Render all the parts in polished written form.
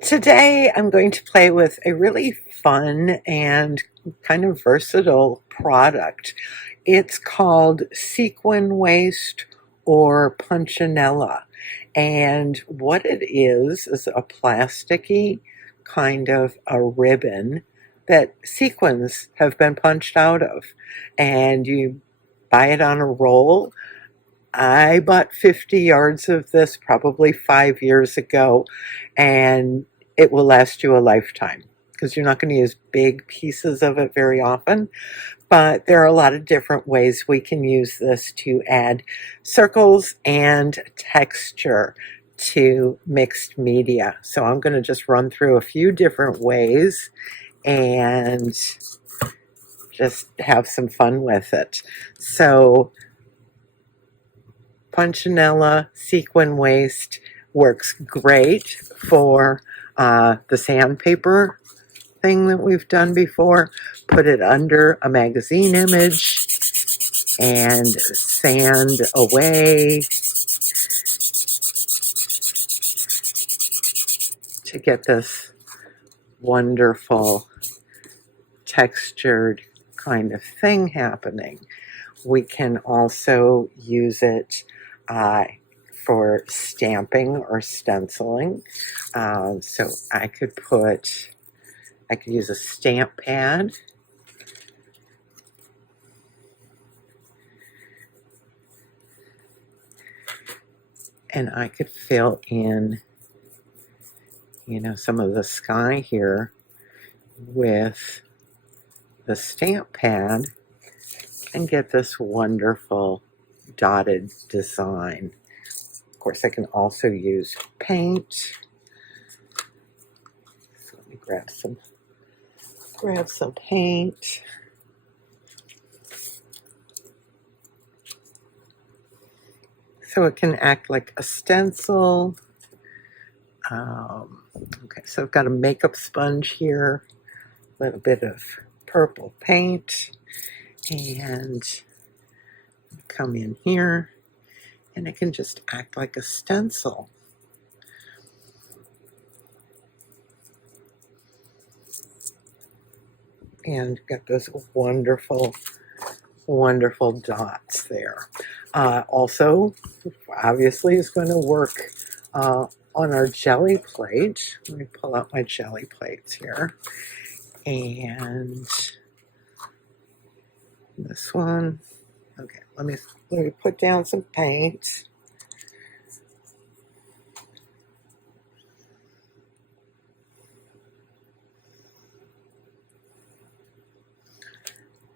Today I'm going to play with a really fun and kind of versatile product. It's called Sequin Waist or Punchinella. And what it is a plasticky kind of a ribbon that sequins have been punched out of. And you buy it on a roll. I bought 50 yards of this probably 5 years ago, and it will last you a lifetime because you're not going to use big pieces of it very often. But there are a lot of different ways we can use this to add circles and texture to mixed media. So I'm going to just run through a few different ways and just have some fun with it. So Punchinella sequin waist works great for the sandpaper thing that we've done before. Put it under a magazine image and sand away to get this wonderful textured kind of thing happening. We can also use it for stamping or stenciling. So I could use a stamp pad. And I could fill in, some of the sky here with the stamp pad and get this wonderful dotted design. Of course, I can also use paint. So let me grab some paint. So it can act like a stencil. Okay, so I've got a makeup sponge here, a little bit of purple paint, and come in here, and it can just act like a stencil. And got those wonderful, wonderful dots there. Also, obviously, is going to work on our jelly plate. Let me pull out my jelly plates here. And this one. Okay, let me put down some paint.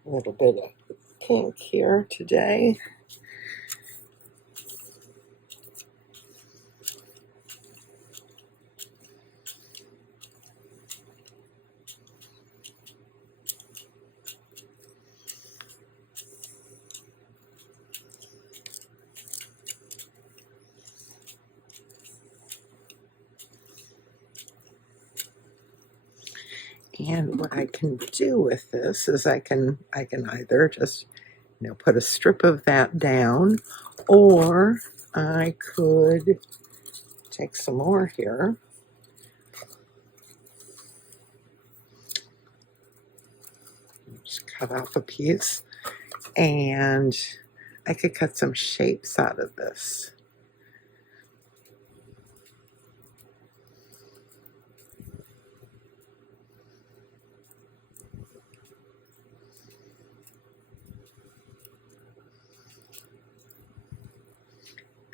A little bit of pink here today. And what I can do with this is I can either just put a strip of that down, or I could take some more here. Just cut off a piece, and I could cut some shapes out of this.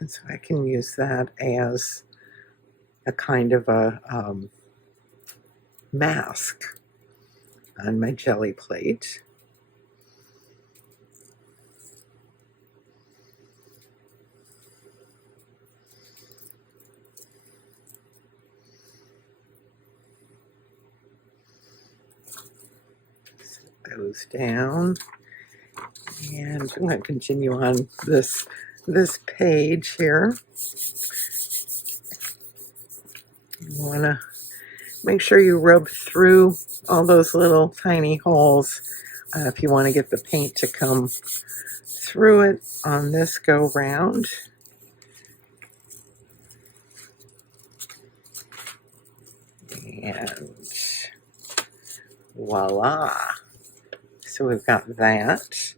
And so I can use that as a kind of a mask on my jelly plate. Set those down. And I'm going to continue on this page here. You want to make sure you rub through all those little tiny holes if you want to get the paint to come through it on this go round. And voila. So we've got that.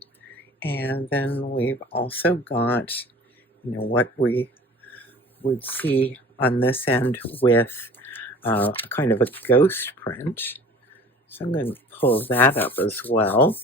And then we've also got, what we would see on this end with kind of a ghost print. So I'm going to pull that up as well.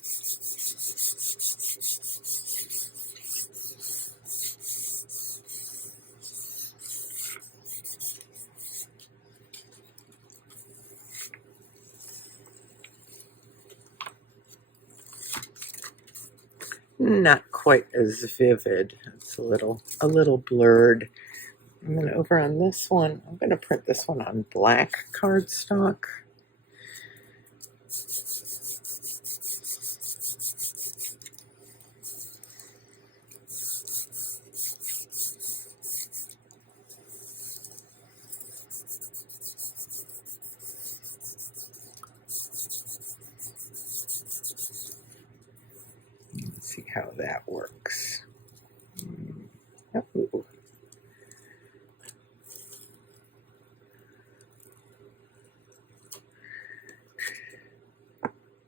Not quite as vivid. It's a little blurred. And then over on this one, I'm going to print this one on black cardstock. Let's see how that works. Oh.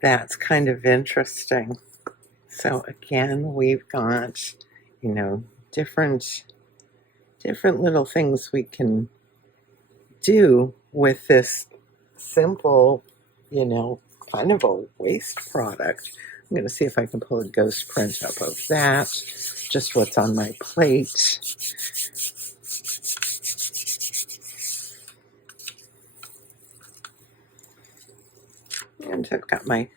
That's kind of interesting. So again, we've got, different little things we can do with this simple, kind of a waste product. I'm going to see if I can pull a ghost print up of that, just what's on my plate. And I've got my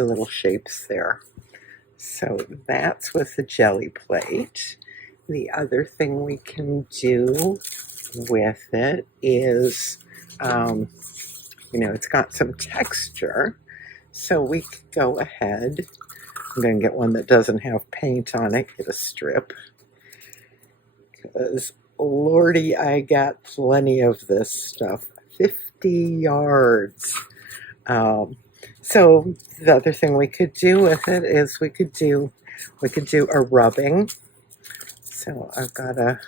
little shapes there. So that's with the jelly plate. The other thing we can do with it is, it's got some texture. So we could go ahead. I'm going to get one that doesn't have paint on it, get a strip. Because, lordy, I got plenty of this stuff. 50 yards. So the other thing we could do with it is we could do a rubbing. So I've got a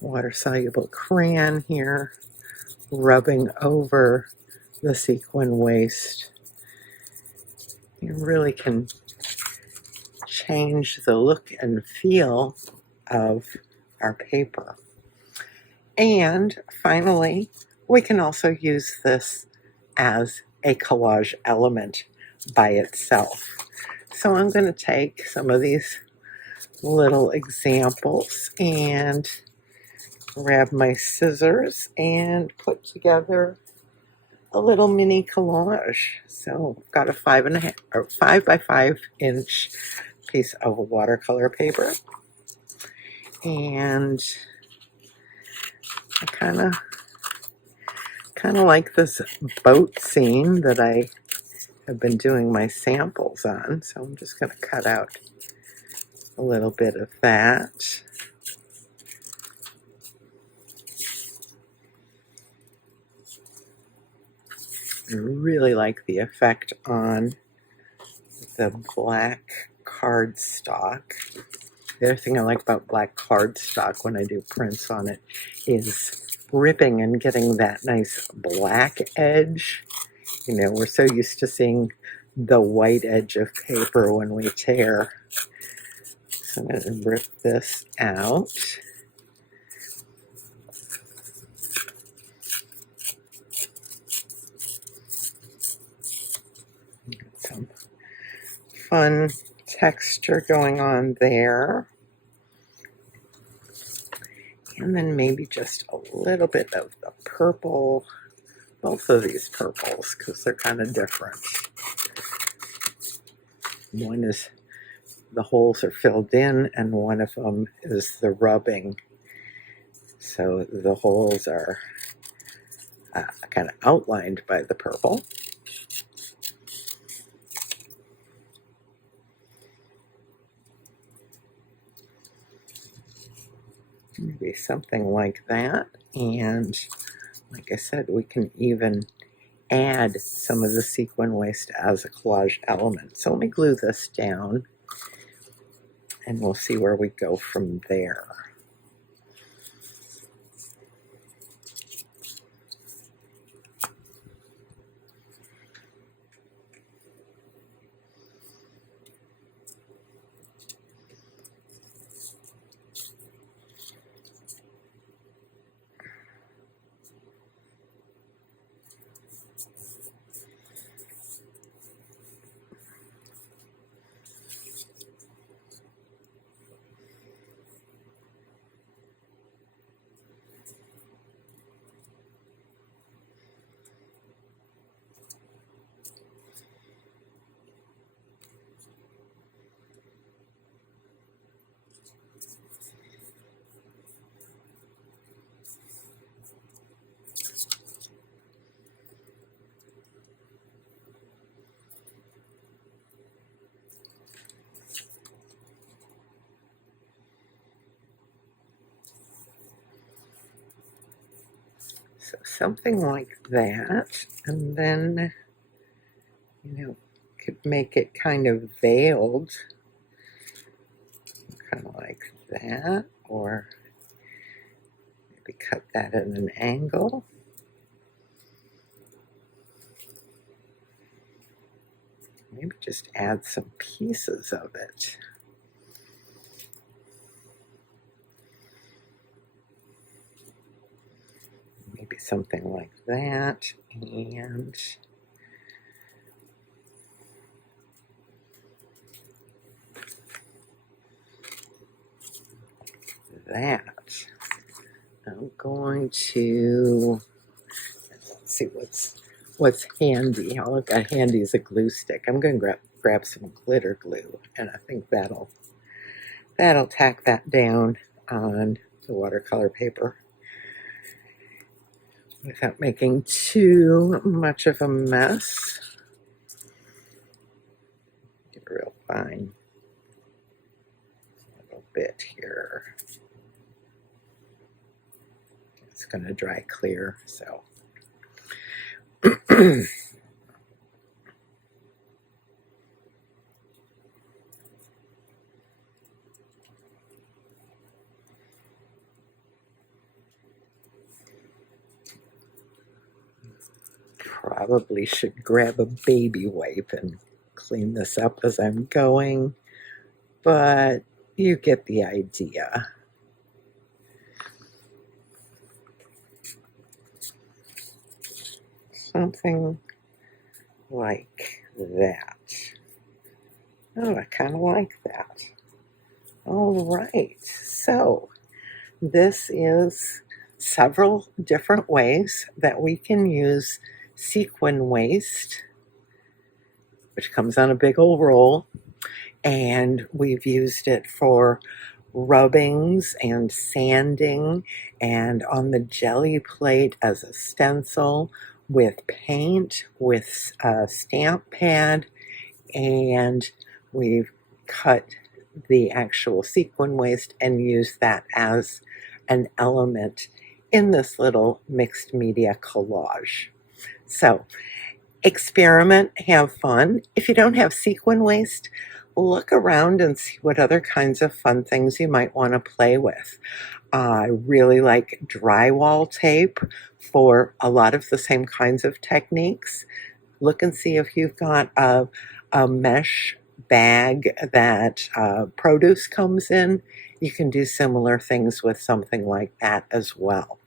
water-soluble crayon here, rubbing over the sequin waste. You really can change the look and feel of our paper. And finally, we can also use this as a collage element by itself. So I'm going to take some of these little examples and grab my scissors and put together a little mini collage. So I've got a 5 by 5 inch piece of watercolor paper, and I kind of like this boat scene that I have been doing my samples on. So I'm just going to cut out a little bit of that. I really like the effect on the black cardstock. The other thing I like about black cardstock when I do prints on it is ripping and getting that nice black edge. We're so used to seeing the white edge of paper when we tear. So I'm going to rip this out. Some fun texture going on there. And then maybe just a little bit of the purple, both of these purples, because they're kind of different. One is the holes are filled in, and one of them is the rubbing. So the holes are kind of outlined by the purple. Maybe something like that. And like I said, we can even add some of the sequin waste as a collage element. So let me glue this down, and we'll see where we go from there. So something like that, and then, could make it kind of veiled, kind of like that, or maybe cut that at an angle. Maybe just add some pieces of it. Maybe something like that, and that. I'm going to, let's see what's handy. All I've got handy is a glue stick. I'm going to grab some glitter glue, and I think that'll tack that down on the watercolor paper without making too much of a mess. Get a real fine little bit here. It's going to dry clear, so. Probably should grab a baby wipe and clean this up as I'm going, but you get the idea. Something like that. Oh, I kind of like that. All right, so this is several different ways that we can use sequin waste, which comes on a big old roll, and we've used it for rubbings and sanding, and on the jelly plate as a stencil, with paint, with a stamp pad, and we've cut the actual sequin waste and used that as an element in this little mixed media collage. So experiment, have fun. If you don't have sequin waste, look around and see what other kinds of fun things you might want to play with. I really like drywall tape for a lot of the same kinds of techniques. Look and see if you've got a mesh bag that produce comes in. You can do similar things with something like that as well.